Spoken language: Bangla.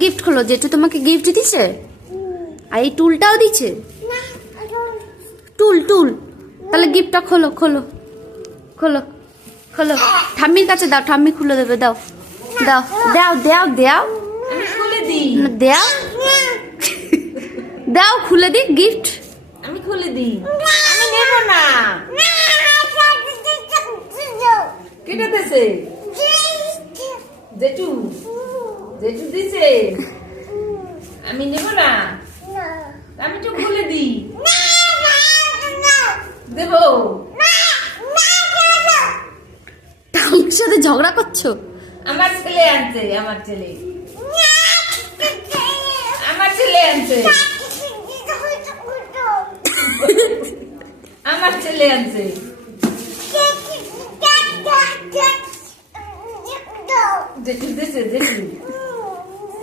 গিফট খোলো, যেটা তোমাকে গিফট দিছে। আর এই টুলটাও দিছে। টুল টুল তাহলে গিফটটা খোলো খোলো খোলো খোলো। ঠাম্মির কাছে দাও, ঠাম্মি খুলে দেবে। দাও দাও দাও দাও দাও আমি খুলে দিই। দাও দাও খুলে দি গিফট। আমি খুলে দিই। আমি নেব না। কেটে দিছে জেঠু, জেঠু দিছে। আমি নেব না। আমি তো খুলে দিই। দেবো। আমার সাথে ঝগড়া করছো? আমার ছেলে আনছে, আমার ছেলে, আমার ছেলে আনছে, আমার ছেলে আনছে। জেঠু দিছে, জেঠু।